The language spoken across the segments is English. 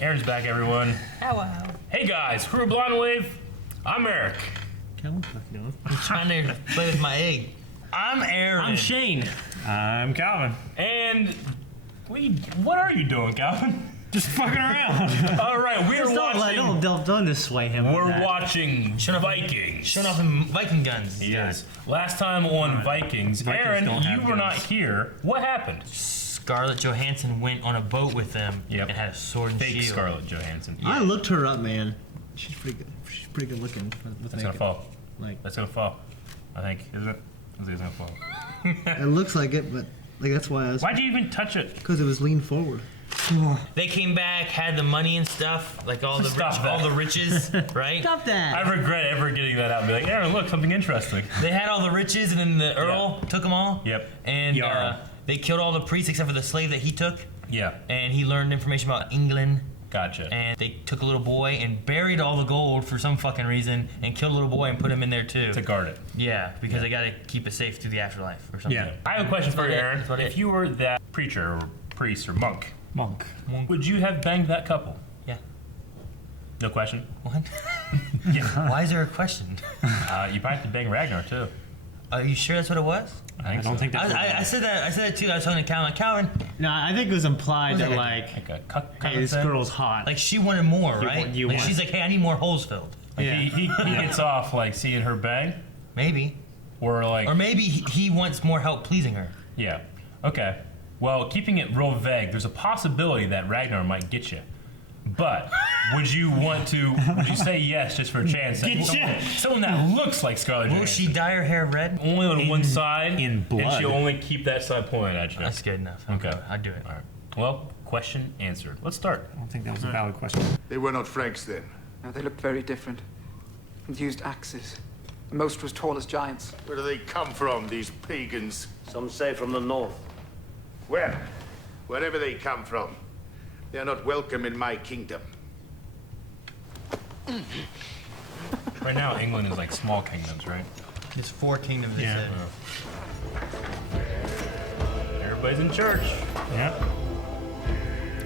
Aaron's back, everyone. Hello. Hey guys, crew of Blonde Wave. I'm Eric. Calvin, what you doing? I'm trying to play with my egg. I'm Aaron. I'm Shane. I'm Calvin. And what are you doing, Calvin? Just fucking around. All right, we're watching. Don't dissuade him. We're watching Vikings. Showing off them Viking guns. Yes. Last time on Vikings, Aaron, don't have you were not guns. here. What happened? Scarlett Johansson went on a boat with them and had a sword and Fake shield. Scarlett Johansson. I looked her up, man. She's pretty good. She's pretty good looking. That's gonna fall. Like, That's gonna fall. I think, isn't it? I think it's gonna fall. it looks like it, but like that's why I was. Why'd you even touch it? Because it was leaned forward. They came back, had the money and stuff, like all the riches, right? Stop that. I regret ever getting that out and be like, Aaron, look, something interesting. They had all the riches, and then the Earl took them all. Yep. And Jarl. they killed all the priests except for the slave that he took. Yeah. And he learned information about England. Gotcha. And they took a little boy and buried all the gold for some fucking reason, and killed a little boy and put him in there too. To guard it. Yeah, because they gotta keep it safe through the afterlife or something. Yeah. I have a question for you, Aaron. That's about If it. you were that preacher or priest or monk, Monk. would you have banged that couple? Yeah. No question? What? Yeah. Why is there a question? You probably have to bang Ragnar too. Are you sure that's what it was? I don't think that's. I said that too. I was talking to Calvin. Calvin, No, I think it was implied that Like a cuck kind hey, of this thing? girl's hot. like she wanted more, right? you Like want- she's like, hey, I need more holes filled. Like Yeah. he gets off like seeing her bang, Maybe, or like or maybe he wants more help pleasing her. yeah. Okay. Well, keeping it real vague, there's a possibility that Ragnar might get you. But would you say yes just for a chance? Get Someone that looks like Scarlett Will Johansson. she dye her hair red? Only on one side, in and blood. she'll only keep that side pointed at you. That's good enough. Okay. I'd do it. All right. Well, question answered. Let's start. I don't think that was a valid question. They were not Franks then. No, they looked very different. And used axes. And most were as tall as giants. Where do they come from, these pagans? Some say from the north. Well, wherever they come from, they are not welcome in my kingdom. Right now, England is like small kingdoms, right? It's 4 kingdoms. They said. Everybody's in church. Yeah.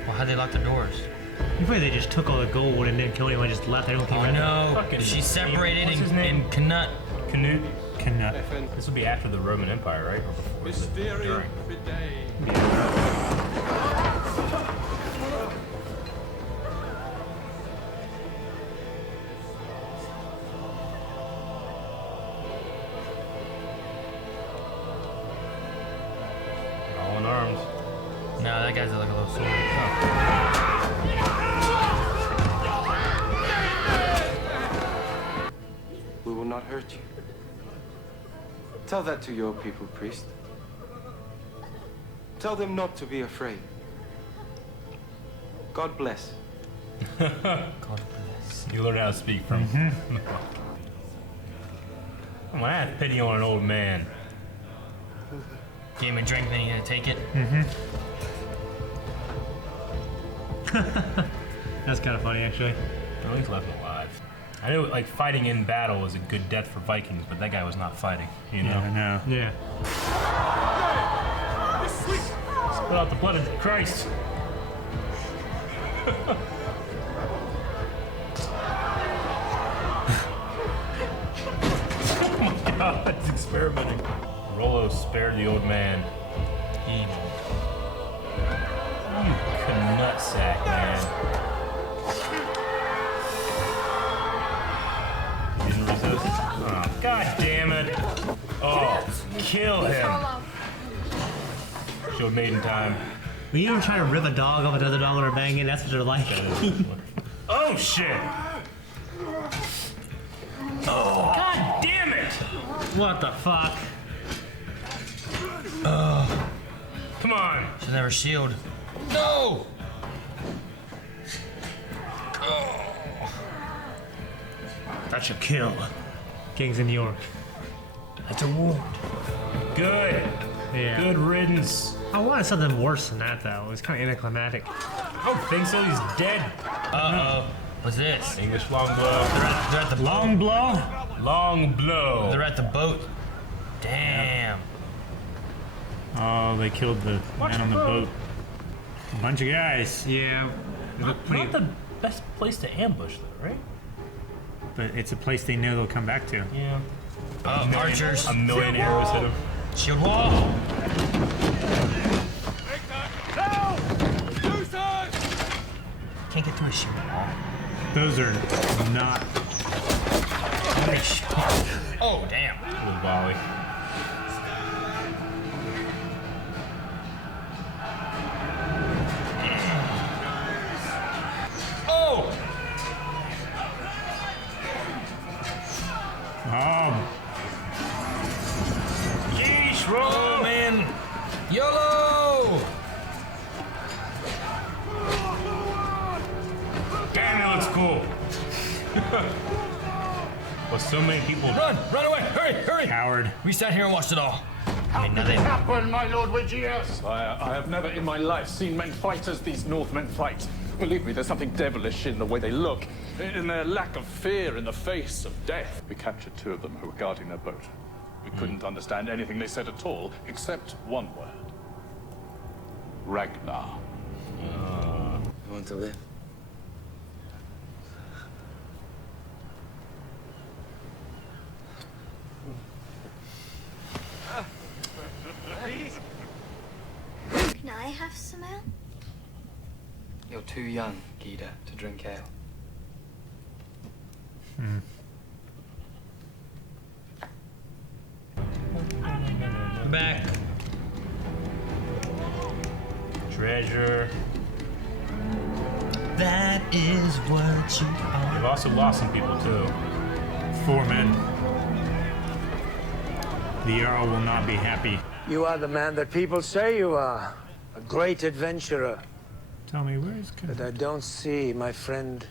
Well, how'd they lock the doors? You probably they just took all the gold and didn't kill anyone, just left. They don't keep Oh it. no, Fucking she separated what's his and name? Canut. Canute. Cannot. This will be after the Roman Empire, right? Or before? Is it during? All in arms. No, that guy's like a little sword. We will not hurt you. Tell that to your people, priest. Tell them not to be afraid. God bless. God bless. You learn how to speak from. I have pity on an old man. Gave him a drink, then he had to take it. That's kind of funny, actually. Well, he's left alive. I know, like, fighting in battle is a good death for Vikings, but that guy was not fighting, you know? I know. Yeah. Put out the blood of Christ. Oh my God, it's experimenting. Rollo spared the old man. Evil. You nutsack, man. Didn't resist. Oh, God damn it. Oh, kill him. Showed maiden time. When you ever try to rip a dog off another dog or bang it, that's what they're like. Oh, shit. Oh, God damn it. What the fuck? Come on. She'll never shield. No! That's a kill. Kings in New York. That's a wound. Good. Yeah. Good riddance. I wanted something worse than that, though. It was kind of anticlimactic. I don't think so. He's dead. Uh-oh. What's this? English long blow. They're at the boat. Long blow? Long blow. They're at the boat. Damn. Oh, they killed the man on the boat. A bunch of guys. Yeah. Not the best place to ambush, though, right? But it's a place they know they'll come back to. Yeah. Archers. A million arrows hit him. Shield wall. Can't get through a shield wall. Those are not. Oh, damn. Little volley. Oh! Oh, Yeesh, Rollo! Oh, man. YOLO! Damn, it looks cool. With so many people. Run! Run away! Hurry! Hurry! coward. We sat here and watched it all. How could it happen, my lord Wigius? I have never in my life seen men fight as these Northmen fight. Believe me, there's something devilish in the way they look, in their lack of fear in the face of death. We captured 2 of them who were guarding their boat. We couldn't understand anything they said at all, except one word. Ragnar. I want to live. Can I have some ale? You're too young, Gita, to drink ale. Back. Treasure. That is what you are. We've also lost some people, too. 4 men. The Jarl will not be happy. You are the man that people say you are. A great adventurer. Tell me, where is But I don't see my friend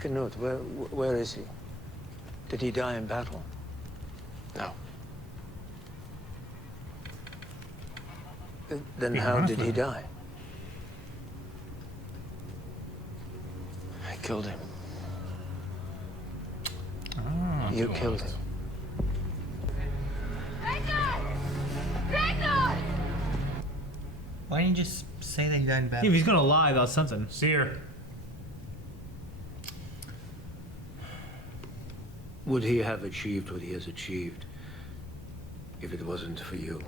Knut. Where is he? Did he die in battle? No. Then how did he die? I killed him. You killed him. Ragnar! Ragnar! Why didn't you just say that he died in If battle? he's gonna lie about something. Seer. Would he have achieved what he has achieved if it wasn't for you?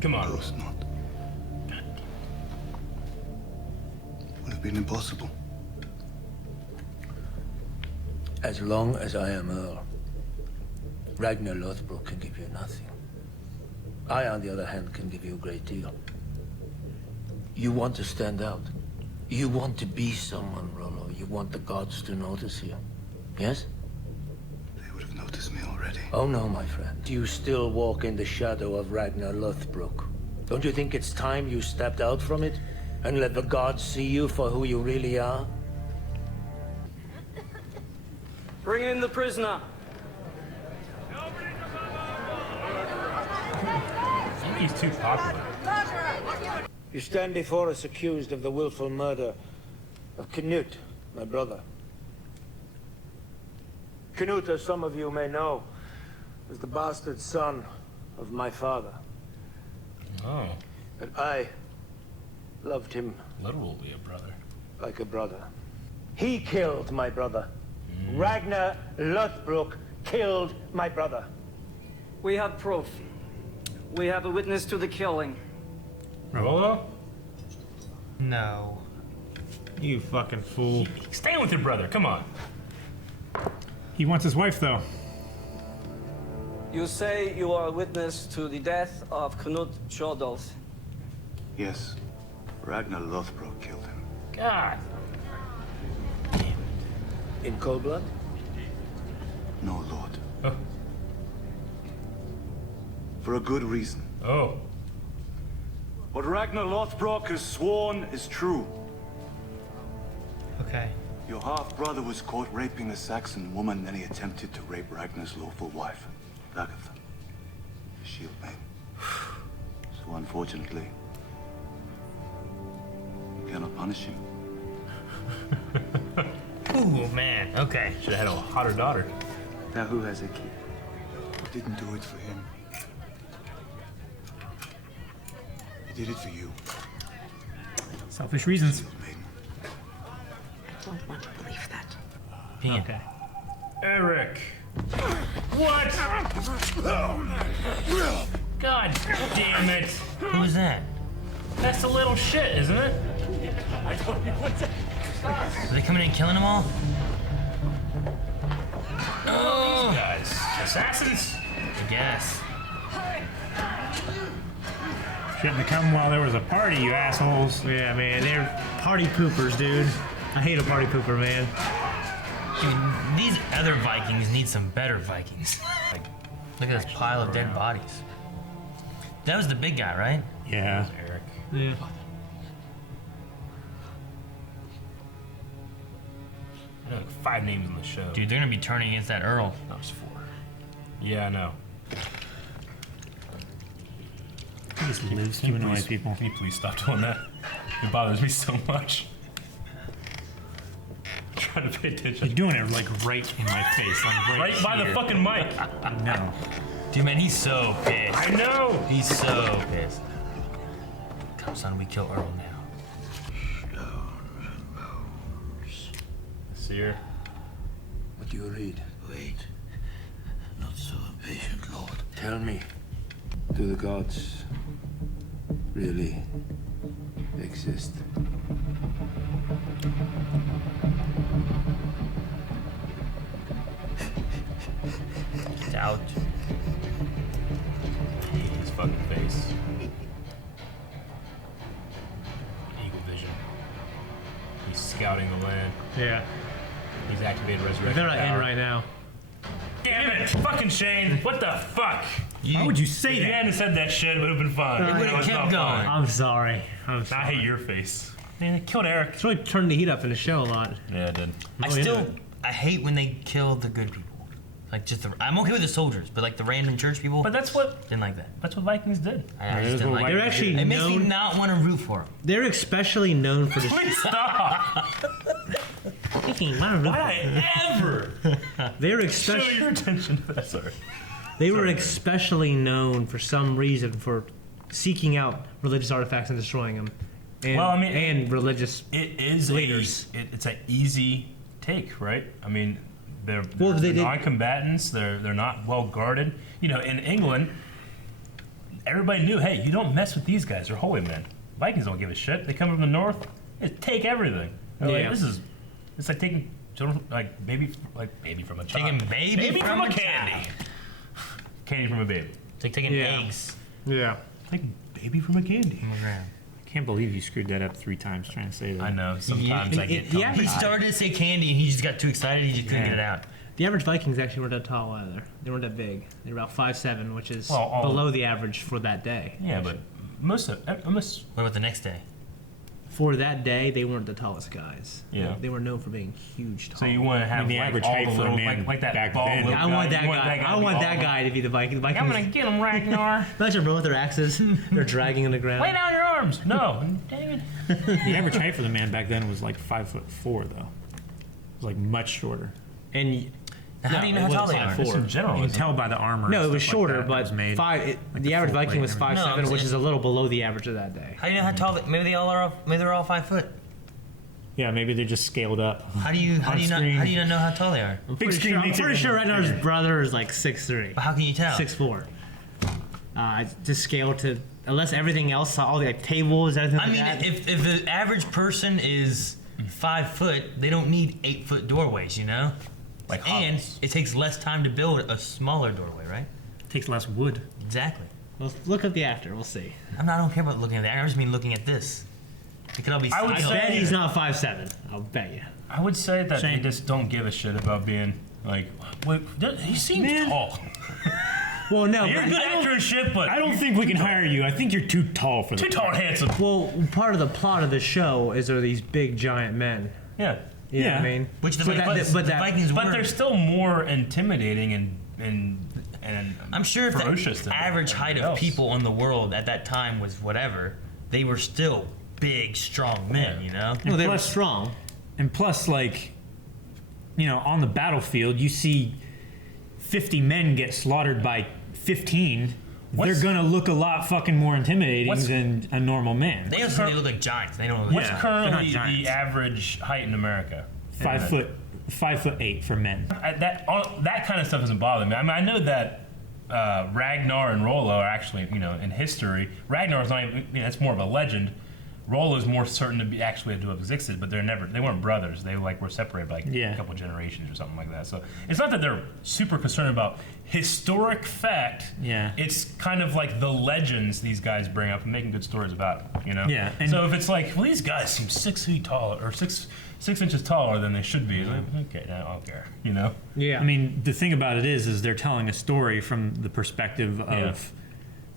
Come on. Of course not. Would have been impossible. As long as I am Earl, Ragnar Lothbrok can give you nothing. I, on the other hand, can give you a great deal. You want to stand out. You want to be someone, Rollo. You want the gods to notice you. Yes? They would have noticed me already. Oh no, my friend. You still walk in the shadow of Ragnar Lothbrok. Don't you think it's time you stepped out from it and let the gods see you for who you really are? Bring in the prisoner. I think he's too popular. You stand before us accused of the willful murder of Knut, my brother. Knut, as some of you may know, was the bastard son of my father. Oh, But I loved him literally a brother. like a brother. He killed my brother. Ragnar Lothbrok killed my brother. We have proof. We have a witness to the killing. Rollo? No. You fucking fool. Stay with your brother, come on. He wants his wife, though. You say you are a witness to the death of Knut Tjodolf. Yes. Ragnar Lothbrok killed him. God. In cold blood? No, Lord. Oh. For a good reason. Oh. What Ragnar Lothbrok has sworn is true. Okay. Your half-brother was caught raping a Saxon woman, and he attempted to rape Ragnar's lawful wife, Agatha, the shield maid. So unfortunately, you cannot punish him. Ooh, man. Okay. Should have had a hotter daughter. Now who has a key? I didn't do it for him. I did it for you. Selfish reasons. I don't want to believe that. Damn. Okay. Eric. What? God damn it. Who was that? That's a little shit, isn't it? Are they coming in and killing them all? Oh, these guys. Assassins? I guess. Shouldn't have come while there was a party, you assholes. Yeah, man, they're party poopers, dude. I hate a party pooper, man. Dude, these other Vikings need some better Vikings. Look at this pile of dead bodies. That was the big guy, right? Yeah. Eric. Yeah. I know like 5 names on the show. Dude, they're gonna be turning against that Earl. That was 4. Yeah, I know. Just lives humanoid people. Can you please stop doing that? It bothers me so much. I'm trying to pay attention. You're doing it like right in my face. Like Right by the here. fucking mic. No. Dude, man, he's so pissed. I know. He's so pissed. Come, son, we kill Earl now. Seer. What do you read? Wait. Not so impatient, Lord. Tell me, do the gods really exist? Doubt. His fucking face. Eagle vision. He's scouting the land. Yeah. He's activated resurrection. They're not in power. right now. Damn it! Fucking Shane! What the fuck? Why would you say If you that? hadn't said that shit, it would have been fun. It would've No, it's kept not going. fun. I'm sorry. I hate your face. Man, they killed Eric. It's really turned the heat up in the show a lot. Yeah, I did. I hate when they kill the good people. Like just I'm okay with the soldiers, but like the random church people. But that's what didn't like that. That's what Vikings did. I just didn't like They're it. actually It makes me known. not want to root for them. They're especially known for the. Please stop. Why I ever They're show especially. your attention to that? Sorry. They were especially known for some reason for seeking out religious artifacts and destroying them. And, Well, I mean, and religious. It is leaders. It's an easy take, right? I mean, they're they- non-combatants. They're not well guarded. You know, in England, everybody knew, hey, you don't mess with these guys. They're holy men. Vikings don't give a shit. They come from the north. They take everything. They're Yeah. like, it's like taking children, like baby from a child. Taking baby from a candy. Candy from a baby. It's like taking Yeah. eggs Yeah. Like baby from a candy. from the ground. I can't believe you screwed that up 3 times trying to say that. I know. Sometimes I get yeah, He tongue-tied. started to say candy and he just got too excited. He just couldn't Yeah. get it out. The average Vikings actually weren't that tall either. They weren't that big. They're about 5'7", which is Well, all- below the average for that day. Yeah, but most What about the next day? For that day, they weren't the tallest guys. Yeah. They were known for being huge tall. so you want to have the like average all height the for a little man like that back bald then. little I want guy. that You guy. to I be want all that of guy to be the Viking. them. I'm gonna get him, Ragnar. Imagine both their axes. They're dragging on the ground. Lay down your arms. No, dang it. The average height for the man back then was like 5'4", though. It was like much shorter. And How do you know how tall they are? Just in general, You can isn't tell by the armor. no, and it was stuff like shorter, that but was made. the average full Viking plate was and 5'7", everything. which is a little below the average of that day. How do you know how tall? Maybe they all are. Maybe they're all 5 foot. Yeah, maybe they just scaled up. How do you not know how tall they are? Big screen I'm makes it pretty sure even Ragnar's bigger. brother is like 6'3", But how can you tell? 6'4". To scale to unless everything else, all the like, tables, everything I like mean, that. if the average person is 5 foot, they don't need 8 foot doorways, you know. Like And hobbits. it takes less time to build a smaller doorway, right? It takes less wood. Exactly. Well, look at the actor. We'll see. I don't care about looking at that. I just mean looking at this. It could all be. I would I say- bet he's not 5'7". I'll bet you. I would say that Shane. they just don't give a shit about being like. Wait, he seems Man. tall. Well, no. You're a but- good actor and shit, but I don't think we can hire you. I think you're too tall for the too tall and handsome. Well, part of the plot of the show is there are these big giant men. Yeah, You know what I Yeah. mean? Which the But Vikings, but the that- Vikings but were. they're still more intimidating and I'm sure if ferocious the than average height everybody of else. people in the world at that time was whatever, they were still big, strong men. You know. Well, they were plus- strong. And plus, like, you know, on the battlefield, you see 50 men get slaughtered by 15. they're gonna look a lot fucking more intimidating What's- than a normal man. They also look like giants. They don't look What's like currently they're not the giants. average height in America? 5'8" for men. That kind of stuff doesn't bother me. I mean, I know that Ragnar and Rollo are actually, in history. Ragnar's not even, it's more of a legend. Rollo's more certain to be actually to have existed, but they weren't brothers. They were separated by a couple generations or something like that. So it's not that they're super concerned about historic fact. Yeah. It's kind of like the legends these guys bring up and making good stories about it, Yeah. And so if it's like, well, these guys seem 6 feet taller or six inches taller than they should be, like, okay, I don't care, Yeah. I mean, the thing about it is they're telling a story from the perspective of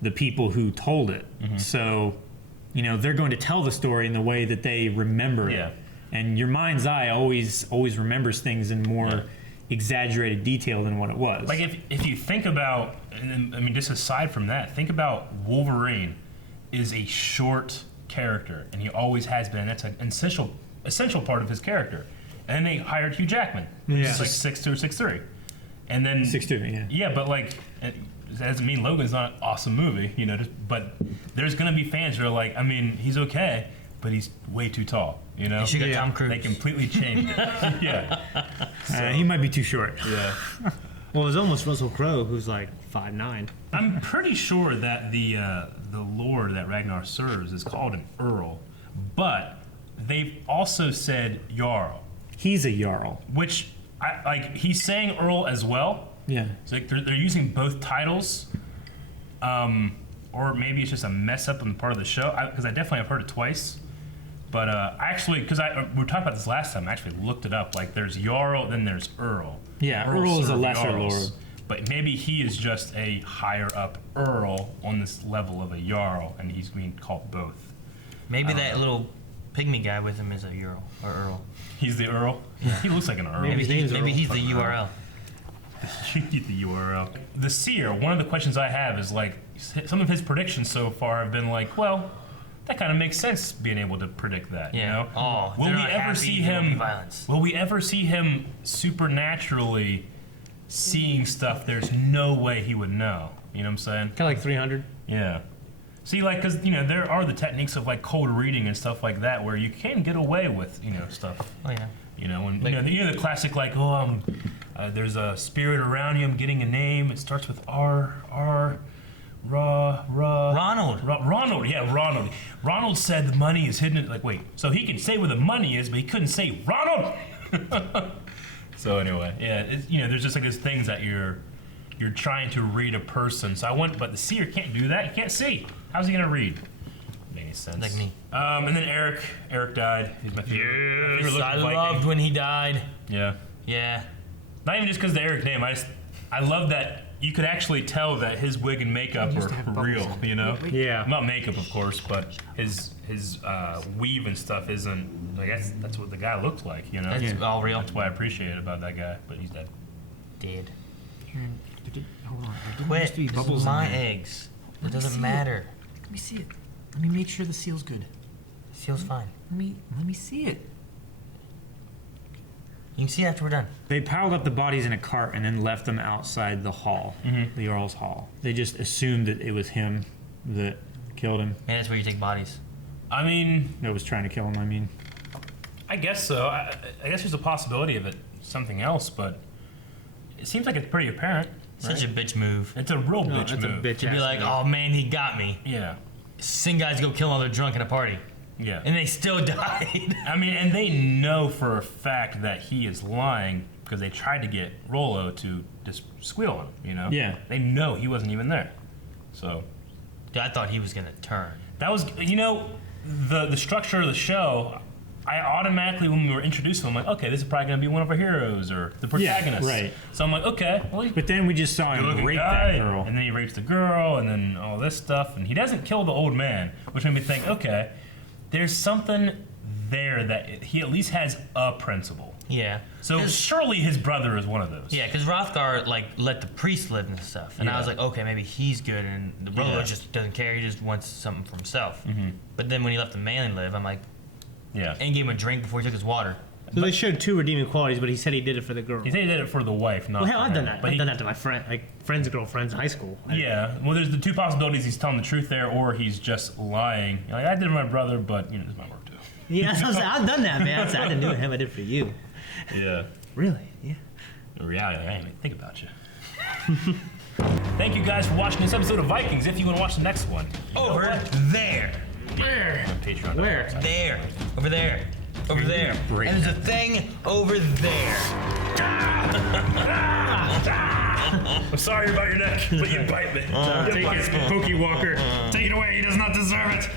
the people who told it. So, they're going to tell the story in the way that they remember it. And your mind's eye always remembers things in more exaggerated detail than what it was. Like if you think about, and I mean, just aside from that, think about Wolverine is a short character, and he always has been. That's an essential part of his character. And then they hired Hugh Jackman, who's like 6'2" or 6'3", and then 6'2", yeah. Yeah, but like, it doesn't mean Logan's not an awesome movie, but there's gonna be fans who are like, I mean, he's okay, but he's way too tall. You should get Tom Cruise. They completely changed it. He might be too short. Yeah. Well, it's almost Russell Crowe, who's like 5'9". I'm pretty sure that the lord that Ragnar serves is called an Earl, but they've also said Jarl. He's a Jarl. Which, he's saying Earl as well. Yeah. So they're using both titles, or maybe it's just a mess up on the part of the show, because I definitely have heard it twice. But actually, because we were talking about this last time, I actually looked it up. Like, there's Jarl, then there's Earl. Yeah, Earl is a served lesser Jarls, lord. But maybe he is just a higher up Earl on this level of a Jarl, and he's being called both. Maybe that little pygmy guy with him is a Earl or Earl. He's the Earl? He looks like an Earl. Maybe he's the URL. Get the URL. The seer, one of the questions I have is like, some of his predictions so far have been like, well, that kind of makes sense being able to predict that, you know? Oh, will they're we not ever happy, see there will be him violence. Will we ever see him supernaturally seeing stuff there's no way he would know? You know what I'm saying? Kind of like 300. Yeah. See, like, because, there are the techniques of, like, cold reading and stuff like that where you can get away with, stuff. Oh, yeah. When, Like, the classic, like, there's a spirit around you, I'm getting a name, it starts with R, Ronald. Ronald, yeah, Ronald. Ronald said the money is hidden. Like, wait, so he can say where the money is, but he couldn't say Ronald? So anyway, yeah, there's just like those things that you're trying to read a person. But the seer can't do that. He can't see. How's he gonna read? Make any sense? Like me. And then Eric died. He's my favorite. Yes, I loved when he died. Yeah. Yeah. Not even just because of the Eric name. I love that you could actually tell that his wig and makeup were real. Yeah. Not makeup, of course, but his weave and stuff isn't. Like that's what the guy looked like. That's all real. That's what I appreciate it about that guy. But he's dead. Dead. Hold on. Quit. This is my eggs. It doesn't matter. Let me see it. Let me make sure the seal's good. The seal's fine. Let me see it. You can see after we're done. They piled up the bodies in a cart and then left them outside the hall, the Jarl's hall. They just assumed that it was him that killed him. And that's where you take bodies. I mean, That was trying to kill him, I guess so. I guess there's a possibility of it something else, but it seems like it's pretty apparent. Such a bitch move. It's a real bitch It's a move. bitch. To be like, oh man, he got me. Yeah. Send guys to go kill another drunk in a party. Yeah. And they still died. I mean, and they know for a fact that he is lying because they tried to get Rollo to just squeal him, Yeah. They know he wasn't even there. So. Dude, I thought he was going to turn. That was, the structure of the show, I automatically, when we were introduced to him, I'm like, okay, this is probably going to be one of our heroes or the protagonist. Yeah, right. So I'm like, okay. Well, But then we just saw him good-looking rape guy, that girl. and then he rapes the girl, and then all this stuff, and he doesn't kill the old man, which made me think, okay, there's something there that he at least has a principle. Yeah. So surely his brother is one of those. Yeah, because Hrothgar let the priest live and stuff, and I was like, okay, maybe he's good, and the Rollo just doesn't care. He just wants something for himself. But then when he let the man live, I'm like, yeah, and gave him a drink before he took his water. So they showed 2 redeeming qualities, but he said he did it for the girl. He said he did it for the wife, not. Well, hell, for I've done her. that. But I've done that to my friend, like friends' girlfriends in high school. Yeah. Well, there's the 2 possibilities: he's telling the truth there, or he's just lying. Like, I did it for my brother, but this is my work too. Yeah, so I've done that, man. I didn't do it him. I did it for you. Yeah. Really? Yeah. In reality, I didn't even think about you. Thank you guys for watching this episode of Vikings. If you want to watch the next one, Over there. where? On Patreon. Where? There. Over there. Over there. And there's a thing over there. I'm sorry about your neck, but you bite me. Take it, Pokey Walker. Take it away. He does not deserve it.